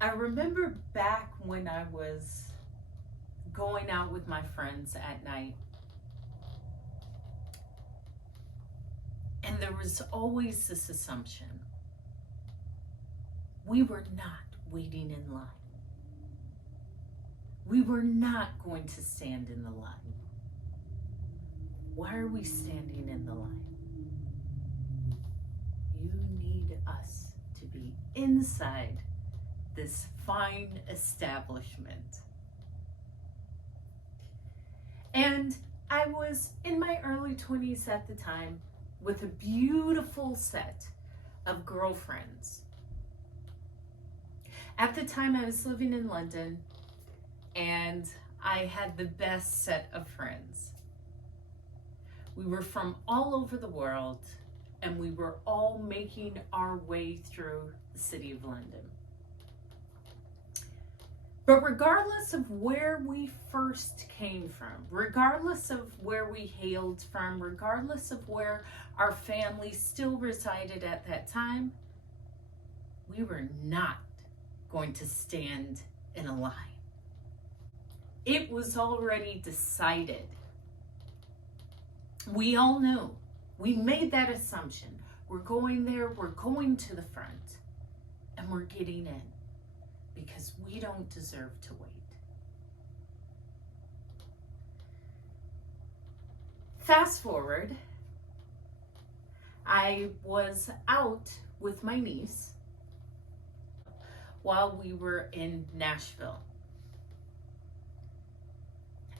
I remember back when I was going out with my friends at night, and there was always this assumption we were not waiting in line. We were not going to stand in the line. Why are we standing in the line? You need us to be inside this fine establishment. And I was in my early 20s at the time with a beautiful set of girlfriends. At the time, I was living in London, and I had the best set of friends. We were from all over the world, and we were all making our way through the city of London. But regardless of where we first came from, regardless of where we hailed from, regardless of where our family still resided at that time, we were not going to stand in a line. It was already decided. We all knew. We made that assumption. We're going there, we're going to the front, and we're getting in because we don't deserve to wait. Fast forward, I was out with my niece while we were in Nashville.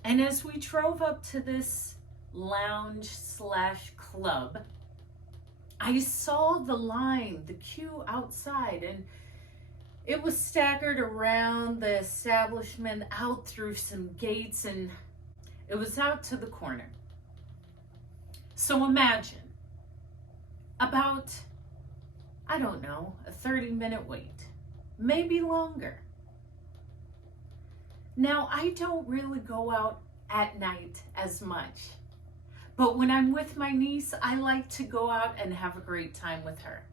And as we drove up to this lounge / club, I saw the line, the queue outside, and it was staggered around the establishment, out through some gates, and it was out to the corner. So imagine about, I don't know, a 30-minute wait, maybe longer. Now, I don't really go out at night as much, but when I'm with my niece, I like to go out and have a great time with her.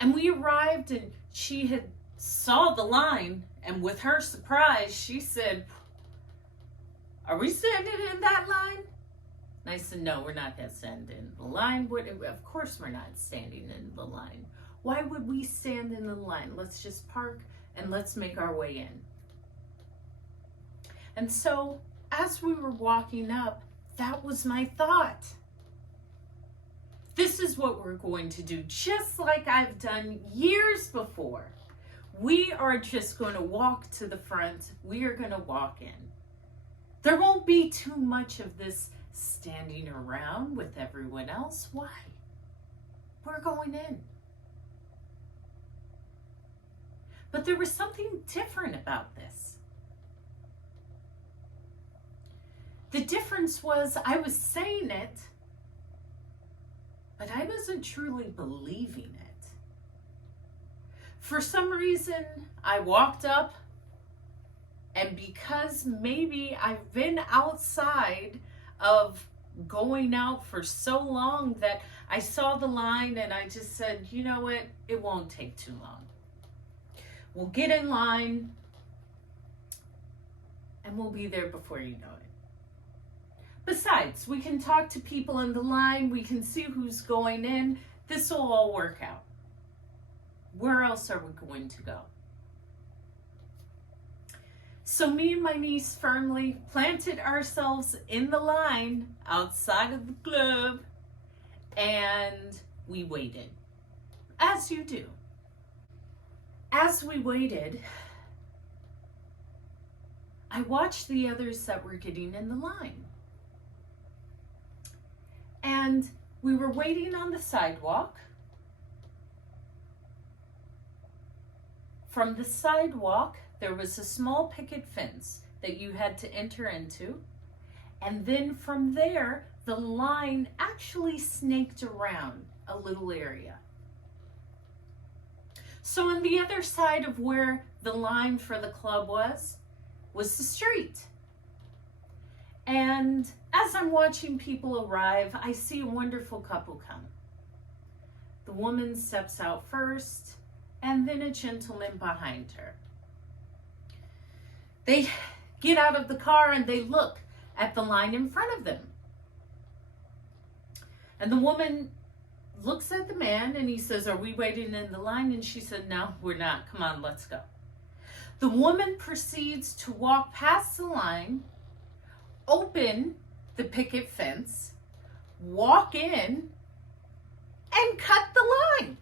And we arrived, and she had saw the line, and with her surprise, she said, "Are we standing in that line?" And I said, "No, we're not standing in the line. Of course we're not standing in the line. Why would we stand in the line? Let's just park and let's make our way in." And so as we were walking up, that was my thought. This is what we're going to do, just like I've done years before. We are just going to walk to the front. We are going to walk in. There won't be too much of this standing around with everyone else. Why? We're going in. But there was something different about this. The difference was I was saying it, but I wasn't truly believing it. For some reason, I walked up, and because maybe I've been outside of going out for so long that I saw the line and I just said, you know what, it won't take too long. We'll get in line and we'll be there before you know it. Besides, we can talk to people in the line. We can see who's going in. This will all work out. Where else are we going to go? So me and my niece firmly planted ourselves in the line outside of the club, and we waited, as you do. As we waited, I watched the others that were getting in the line. And we were waiting on the sidewalk. From the sidewalk, there was a small picket fence that you had to enter into. And then from there, the line actually snaked around a little area. So on the other side of where the line for the club was the street. And as I'm watching people arrive, I see a wonderful couple come. The woman steps out first, and then a gentleman behind her. They get out of the car and they look at the line in front of them. And the woman looks at the man and he says, "Are we waiting in the line?" And she said, "No, we're not. Come on, let's go." The woman proceeds to walk past the line, open the picket fence, walk in, and cut the line.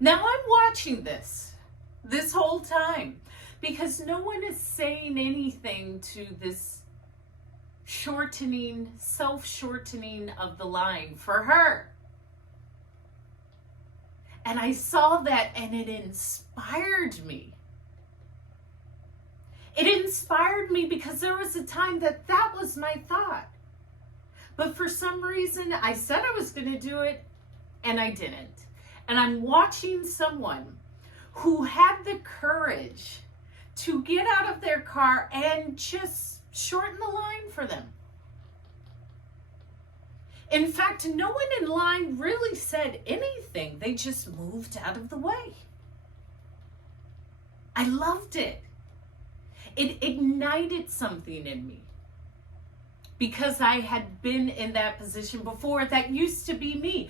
Now I'm watching this whole time because no one is saying anything to this self-shortening of the line for her. And I saw that and it inspired me. It inspired me because there was a time that was my thought. But for some reason, I said I was going to do it and I didn't. And I'm watching someone who had the courage to get out of their car and just shorten the line for them. In fact, no one in line really said anything. They just moved out of the way. I loved it. It ignited something in me because I had been in that position before. That used to be me.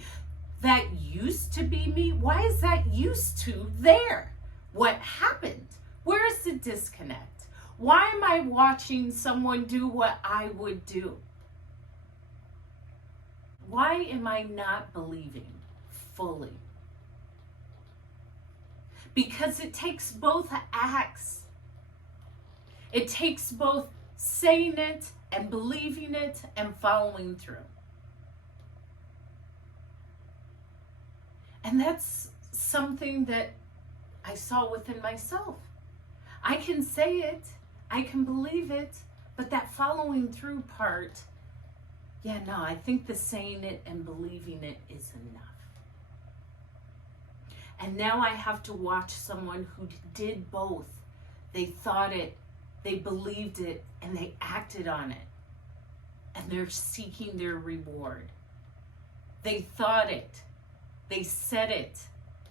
That used to be me. Why is that used to there? What happened? Where is the disconnect? Why am I watching someone do what I would do? Why am I not believing fully? Because it takes both acts. It takes both saying it and believing it and following through. And that's something that I saw within myself. I can say it, I can believe it, but that following through part, I think the saying it and believing it is enough. And now I have to watch someone who did both. They thought it, they believed it, and they acted on it. And they're seeking their reward. They thought it, they said it,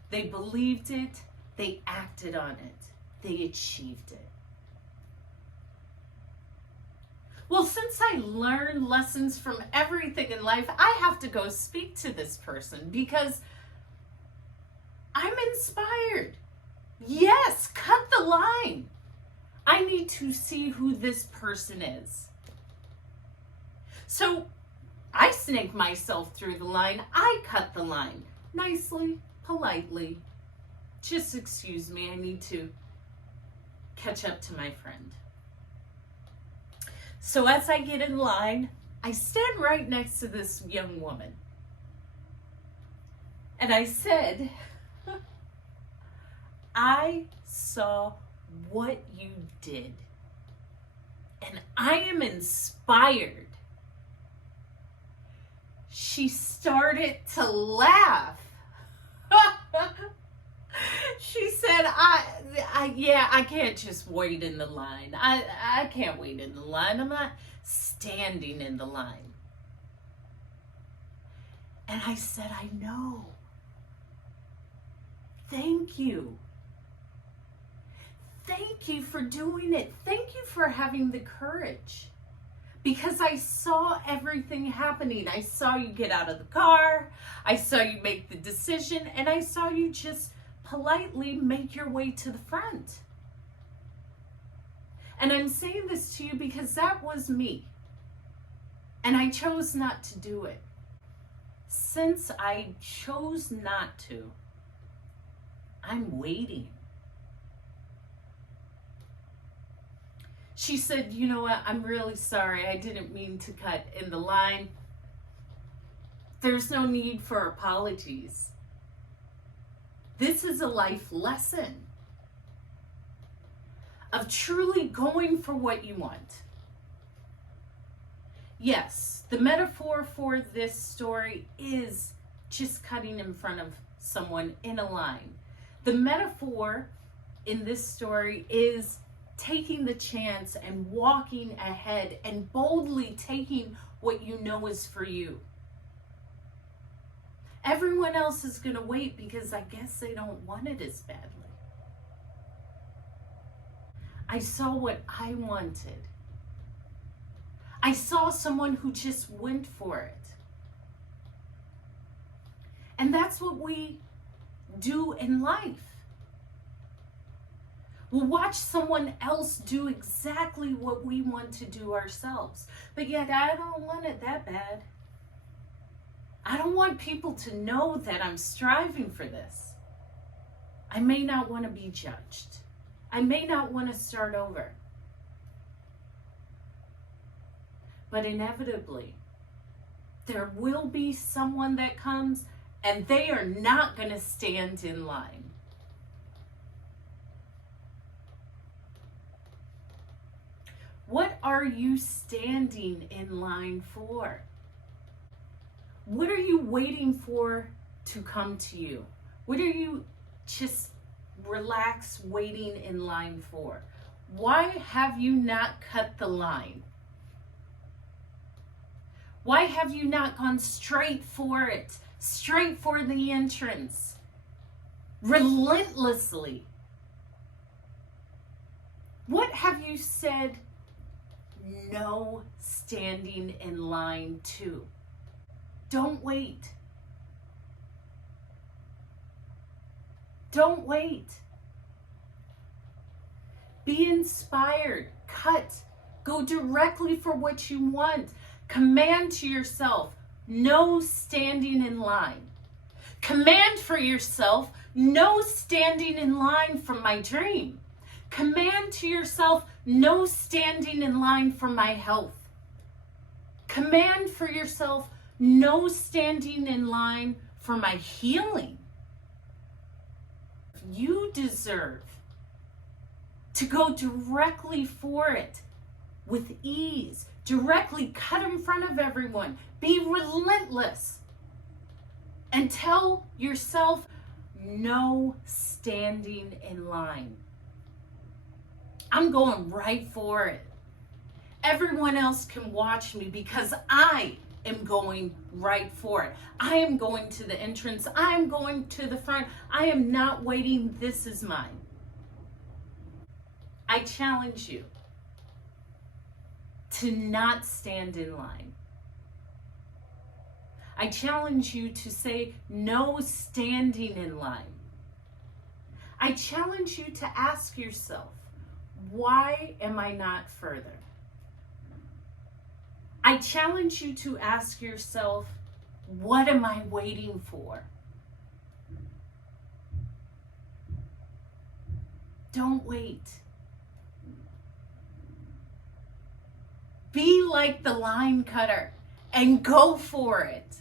they believed it, they acted on it, they achieved it. Well, since I learned lessons from everything in life, I have to go speak to this person because I'm inspired. Yes, cut the line. I need to see who this person is. So I snake myself through the line. I cut the line nicely, politely. Just excuse me, I need to catch up to my friend. So as I get in line, I stand right next to this young woman. And I said, "I saw what you did, and I am inspired." She started to laugh. She said, I can't just wait in the line. I can't wait in the line. I'm not standing in the line." And I said, "I know. Thank you. Thank you for doing it. Thank you for having the courage. Because I saw everything happening. I saw you get out of the car. I saw you make the decision. And I saw you just politely make your way to the front." And I'm saying this to you because that was me. And I chose not to do it. Since I chose not to, I'm waiting. She said, "You know what? I'm really sorry. I didn't mean to cut in the line. There's no need for apologies. This is a life lesson of truly going for what you want." Yes, the metaphor for this story is just cutting in front of someone in a line. The metaphor in this story is taking the chance and walking ahead and boldly taking what you know is for you. Everyone else is going to wait because I guess they don't want it as badly. I saw what I wanted. I saw someone who just went for it. And that's what we do in life. We'll watch someone else do exactly what we want to do ourselves. But yet I don't want it that bad. I don't want people to know that I'm striving for this. I may not want to be judged. I may not want to start over. But inevitably, there will be someone that comes and they are not going to stand in line. What are you standing in line for? What are you waiting for to come to you? What are you just relaxed waiting in line for? Why have you not cut the line? Why have you not gone straight for it? Straight for the entrance? Relentlessly? What have you said no standing in line to? Don't wait. Don't wait. Be inspired. Cut. Go directly for what you want. Command to yourself, no standing in line. Command for yourself, no standing in line for my dream. Command to yourself, no standing in line for my health. Command for yourself, no standing in line for my healing. You deserve to go directly for it with ease. Directly cut in front of everyone. Be relentless. And tell yourself, no standing in line. I'm going right for it. Everyone else can watch me because I am going right for it. I am going to the entrance. I am going to the front. I am not waiting. This is mine. I challenge you to not stand in line. I challenge you to say no standing in line. I challenge you to ask yourself, why am I not further? I challenge you to ask yourself, what am I waiting for? Don't wait. Be like the line cutter and go for it.